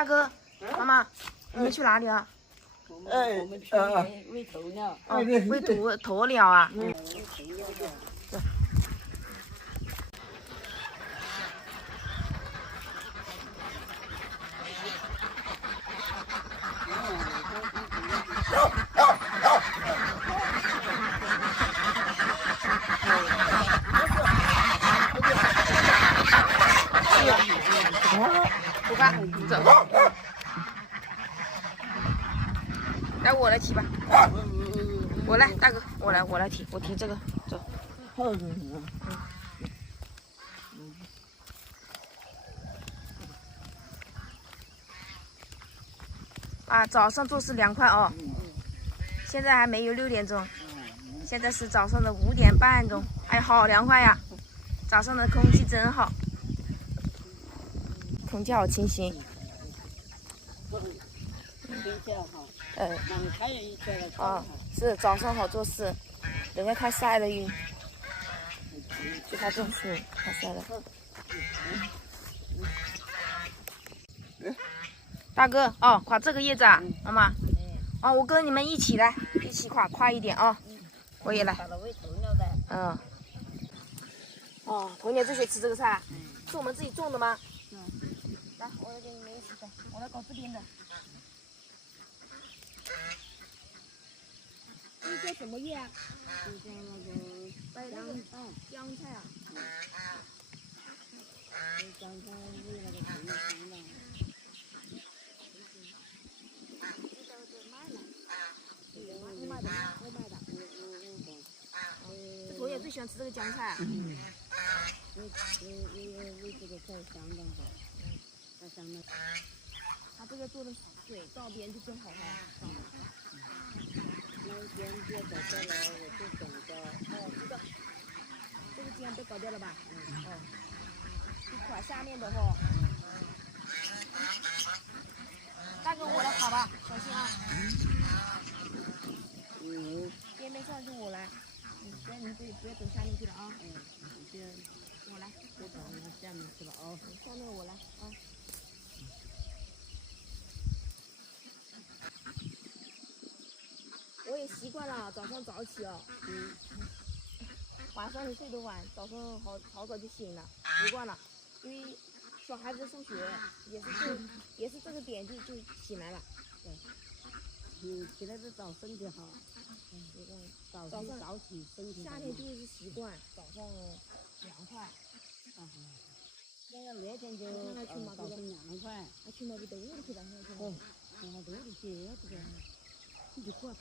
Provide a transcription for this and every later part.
大哥，妈妈，你们去哪里啊？我们去喂鸵鸟。哦，喂鸵鸟啊。喂鸵鸟的。不怕，走。来，我来提吧。我来，大哥，我来提，我提这个，走。啊，早上做事凉快哦。现在还没有6点钟，现在是早上的5点半钟，哎，好凉快呀！早上的空气真好，空气好清新。天气好。蛮太阳一出来。啊，是早上好做事，人家太晒了晕，就怕中暑，太晒了。大哥，哦，垮这个叶子啊，妈妈。哦，我跟你们一起来，一起垮，快一点啊！我也来。喂鸵鸟的。嗯。哦，鸵鸟这些吃这个菜，是我们自己种的吗？来，我来给你们一起搞，我来搞这边的。这叫什么叶啊？就叫那个姜菜啊。姜菜喂那个鸵鸟吃的。这鸵鸟最喜欢吃这个姜菜。喂这个菜相当好，它相当。它这个做的水稻边就更好哈。那边别搞掉了，我就种的。哦，这个竟被搞掉了吧？哦，一块下面的哈。大哥，我来跑吧，小心啊。边边上就我来，你不要走下面去了啊。我来。别走那下面去了啊。下面我来啊。我也习惯了早上早起哦。晚上你睡得晚，早上好早就醒了，习惯了。因为小孩子上学也是这个点就醒来了。对。起来的早身体好。早起身体好。夏天就是习惯早上凉快。那要热天就早上凉快。那去那个兜里去吧，现在。然后兜里去这个，你就过头。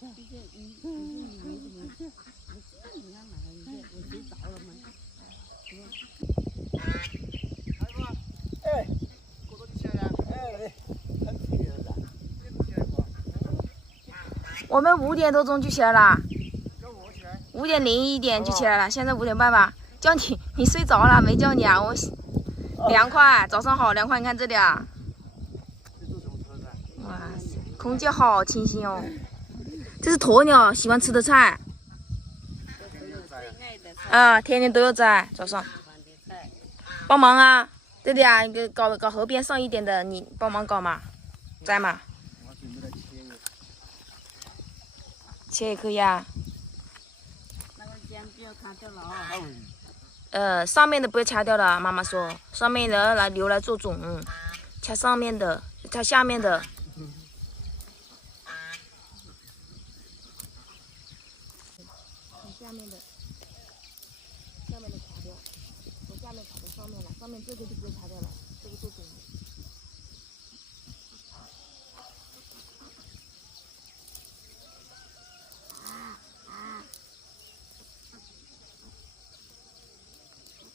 这些你怎么？你看哪个？我睡着了嘛？哎，过多就起来了。哎，很疲惫的。我们5点多钟就起来了。叫我起来。5点01点就起来了，现在5点半吧。叫你睡着了没叫你啊？我凉快，早上好凉快，你看这里啊。哇塞，空气好清新哦。这是鸵鸟喜欢吃的菜。啊，天天都要摘，早上。帮忙啊！这里啊，搞河边上一点的，你帮忙搞嘛，摘嘛。切也可以啊。那个姜不要砍掉了啊。上面的不要掐掉了，妈妈说，上面的留来做种，掐上面的，掐下面的。下面的砍掉，从下面砍到上面了，上面这个就不用砍掉了，这个做种。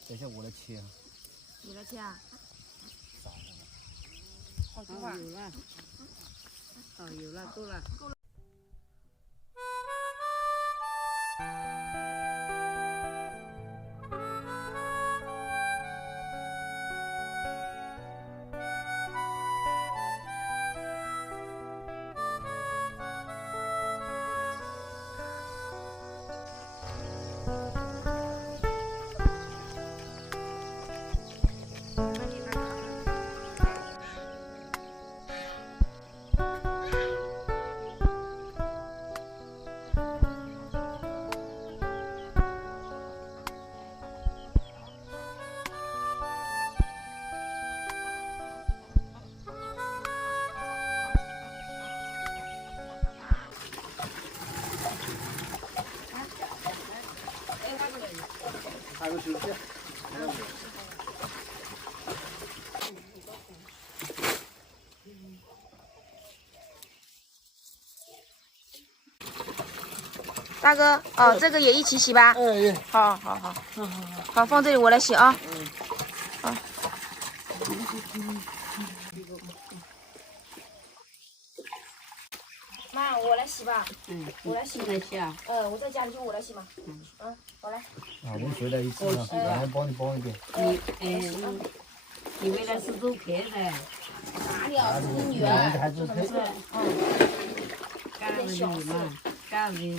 等一下我来切。你来切啊？好听话。有了，有了，够了。们休息。大哥，哦，这个也一起洗吧。哎，好，好，放这里我来洗啊。好。妈，我来洗吧。我来洗。来洗啊？我在家里就我来洗嘛。好嘞。啊，我们睡在一起嘛，让我帮你帮一点。你为了是走客噻。哪里啊？是你女还儿。是干儿女嘛，干儿女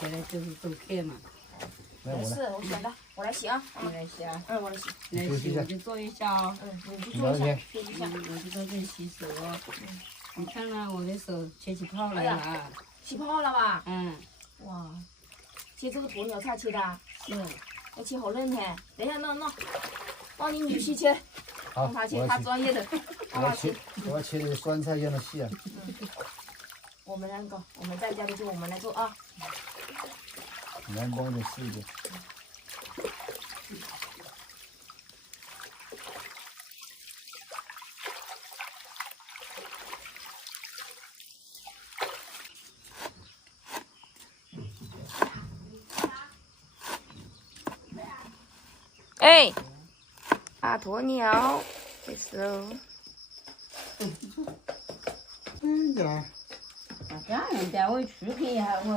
现在就是走客嘛。没事，我选的，我来洗啊。你来洗啊？我来洗。来洗我就坐一下哦。你就坐一下，休息一下。我就在这洗手哦。你看了我的手切起泡来了。起泡了吧？哇，切这个鸵鸟菜切的。是。要切好嫩噻。等一下，那帮你女婿切。好，他切，他专业的。我要切那个酸菜一样的细啊。我们两个，我们在家的就我们来做啊。你来帮我点试一点。哎，大鸵鸟，这时候。呀。这样带我出去一下，我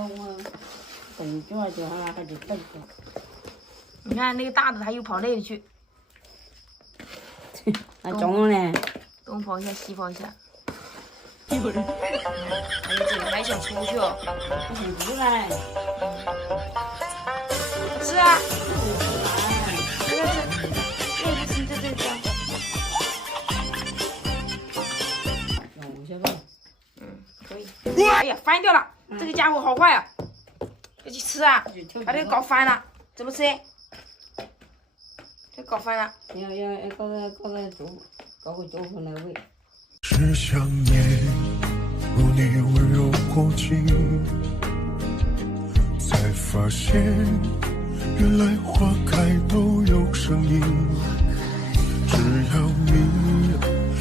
动脚就好了，还就可以。你看那个大的，它又跑那里去。那中了呢？东跑一下，西跑一下。有人。哎呀，这个还想出去哦。不想出来。是啊。这可以。哎呀，翻掉了！这个家伙好坏啊！要去吃啊！把这个搞翻了，怎么吃？这搞翻了。要搞个粥粉来喂。是想念，如你温柔过境，才发现原来花开都有声音。只要你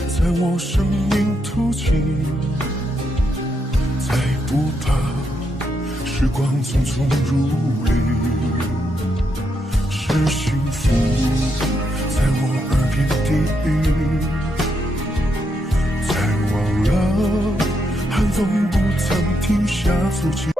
在我生命途经，再不怕时光匆匆如旅。是幸福在我耳边低语，才忘了寒风不曾停下足迹。